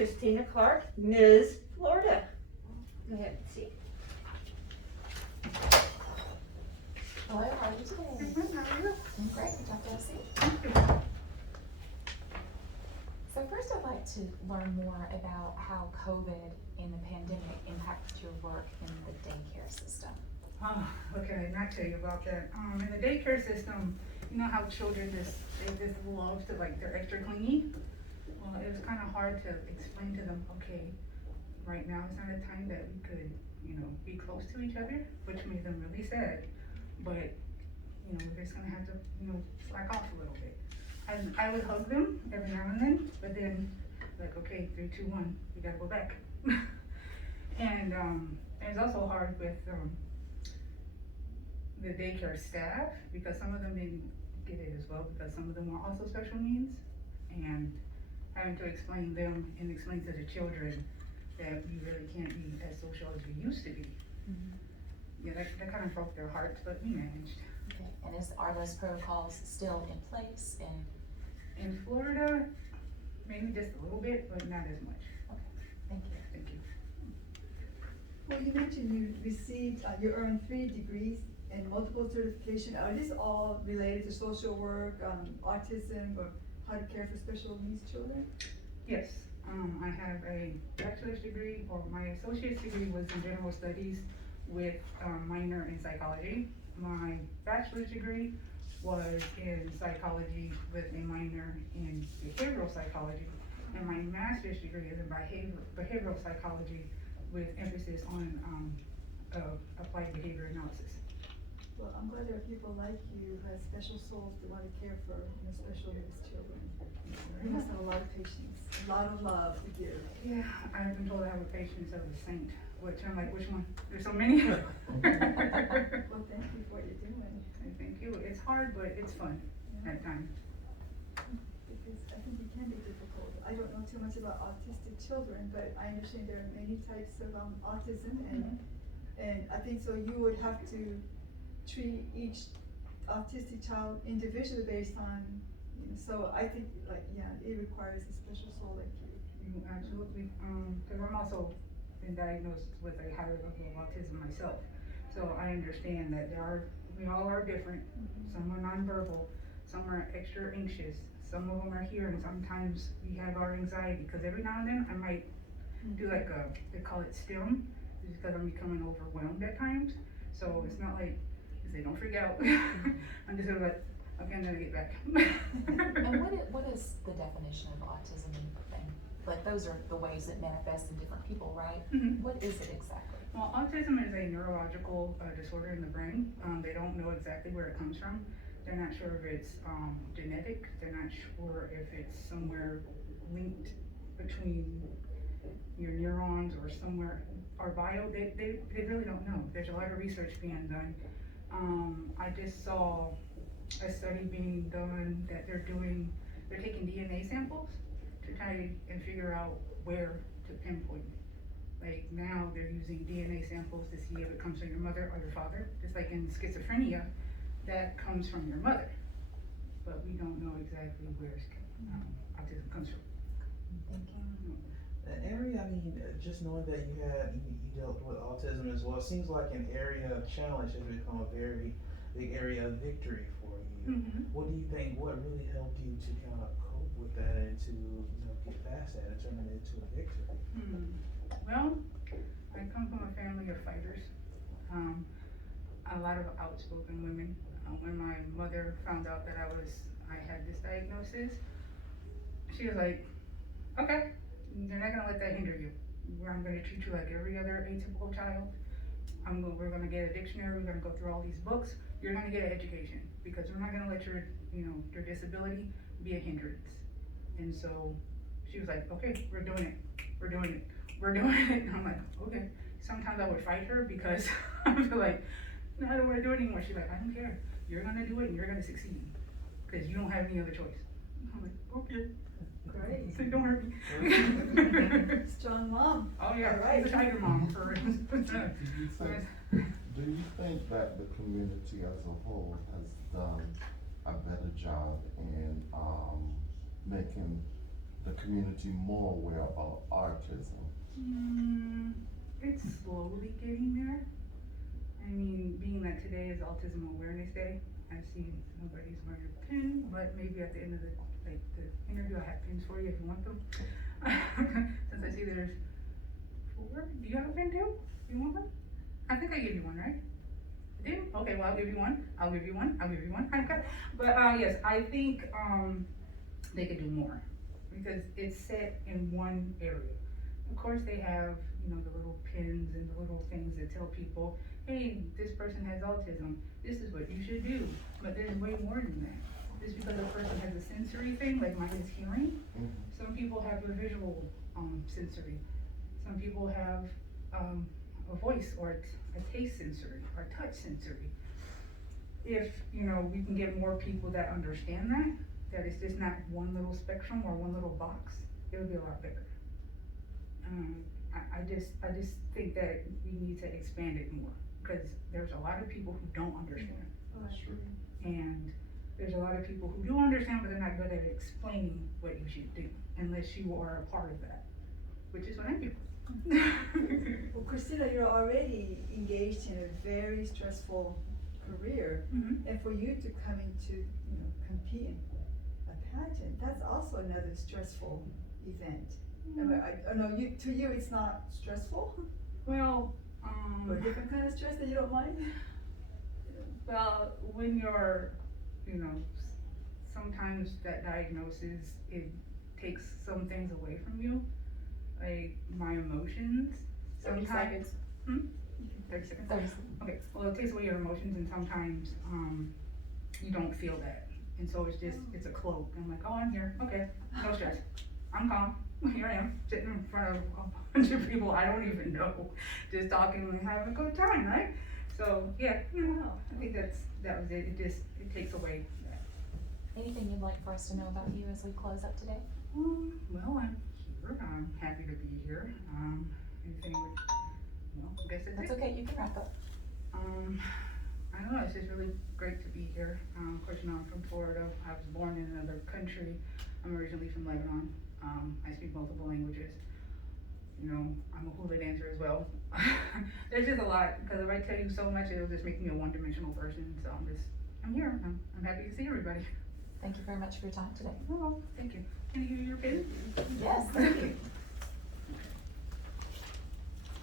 Christina Clark, Ms. Florida. Go ahead, see. Hello, how are you today? How are you? I'm great. Would you like to have a seat? So first I'd like to learn more about how COVID and the pandemic impacted your work in the daycare system. Oh, okay, not tell you about that. In the daycare system, you know how children they just love to, like, they're extra clingy? Well, it was kind of hard to explain to them, okay, right now is not a time that we could, be close to each other, which made them really sad. But, we're just gonna have to, slack off a little bit. And I would hug them every now and then, but then, like, okay, 3, 2, 1, we gotta go back. And it's also hard with, the daycare staff, because some of them didn't get it as well, because some of them were also special needs, and having to explain them and explain to the children that we really can't be as social as we used to be. Yeah, that kind of broke their hearts, but we managed. Okay. And are those protocols still in place? And In Florida, maybe just a little bit, but not as much. thank you. Thank you. Well, you mentioned you received, you earned 3 degrees and multiple certification. Are these all related to social work, autism, or how to care for special needs children? Yes, I have a bachelor's degree, or my associate's degree was in general studies with minor in psychology. My bachelor's degree was in psychology with a minor in behavioral psychology. And my master's degree is in behavioral psychology with emphasis on applied behavior analysis. Well, I'm glad there are people like you who have special souls that want to care for special needs children. You must have a lot of patience, a lot of love to give. Yeah, I've been told I have a patience of a saint, which I'm like, which one? There's so many. Well, thank you for what you're doing, Thank you. It's hard, but it's fun at times. because I think it can be difficult. I don't know too much about autistic children, but I understand there are many types of autism, and I think so you would have to treat each autistic child individually based on, so I think, like, yeah, it requires a special soul like you. You absolutely, because I'm also been diagnosed with a higher level of autism myself. So I understand that we all are different. Some are nonverbal, some are extra anxious, some of them are here, and sometimes we have our anxiety, because every now and then I might do like they call it STEM, because I'm becoming overwhelmed at times. So it's not like, they don't freak out. I'm just gonna like, okay, I'm gonna get back. And what is the definition of autism and like those are the ways it manifests in different people, right? What is it exactly? Well, autism is a neurological disorder in the brain. They don't know exactly where it comes from. They're not sure if it's genetic. They're not sure if it's somewhere linked between your neurons or somewhere, or bio. They really don't know. There's a lot of research being done. I just saw a study being done that they're taking DNA samples to try and figure out where to pinpoint. Like now they're using DNA samples to see if it comes from your mother or your father. Just like in schizophrenia, that comes from your mother. But we don't know exactly where autism comes from. Thank you. An area, just knowing that you dealt with autism as well, it seems like an area of challenge has become a very big area of victory for you. What do you think, what really helped you to kind of cope with that and to get past that and turn it into a victory? Well, I come from a family of fighters. A lot of outspoken women. When my mother found out that I had this diagnosis, she was like, okay, you're not gonna let that hinder you. I'm gonna treat you like every other atypical child. We're gonna get a dictionary, we're gonna go through all these books, you're gonna get an education, because we're not gonna let your disability be a hindrance. And so she was like, okay, we're doing it. And I'm like, okay. Sometimes I would fight her because I feel like, no, I don't wanna do it anymore. She's like, I don't care. You're gonna do it and you're gonna succeed, because you don't have any other choice. I'm like, okay. Great. So don't hurt me. Strong mom. Oh yeah, Right. she's a tiger mom for Do you think that the community as a whole has done a better job in making the community more aware about autism? It's slowly getting there. I mean, being that today is Autism Awareness Day, I see nobody's wearing a pin, but maybe at the end of the interview, I have pins for you if you want them. Since I see there's 4. Do you have a pin too? You want one? I think I gave you one, right? I did? Okay, well, I'll give you one. I'll give you one. I'll give you one. Okay. But yes, I think they could do more because it's set in one area. Of course, they have, you know, the little pins and the little things that tell people, hey, this person has autism. This is what you should do. But there's way more than that. Just because a person has a sensory thing, like mine is hearing, some people have a visual sensory. Some people have a voice or a taste sensory or touch sensory. If, you know, we can get more people that understand that it's just not one little spectrum or one little box, it would be a lot better. I just think that we need to expand it more because there's a lot of people who don't understand. That's true. And there's a lot of people who do understand, but they're not good at explaining what you should do unless you are a part of that, which is what I do. Well, Christina, you're already engaged in a very stressful career, and for you to come into, you know, compete in a pageant, that's also another stressful event. I know to you it's not stressful, Well, or a different kind of stress that you don't mind. well, when you're, you know, sometimes that diagnosis, it takes some things away from you, like my emotions. 30 Sometimes. seconds. 30 seconds. 30 seconds. Okay, well, it takes away your emotions and sometimes, you don't feel that. And so it's just, it's a cloak. I'm like, oh, I'm here, okay, no stress. I'm calm, here I am, sitting in front of a bunch of people I don't even know, just talking and having a good time, right? So, yeah, you know, I think that was it, it takes away that. Anything you'd like for us to know about you as we close up today? Well, I'm here, I'm happy to be here, anything with, well, I guess That's it. okay, you can wrap up. I don't know, it's just really great to be here. Of course, you know, I'm from Florida. I was born in another country. I'm originally from Lebanon. I speak multiple languages. You know, I'm a hula dancer as well. There's just a lot, because if I tell you so much, it'll just make me a one-dimensional person. So I'm here. I'm happy to see everybody. Thank you very much for your time today. Oh, thank you. Can you hear your pin? Yes, thank you.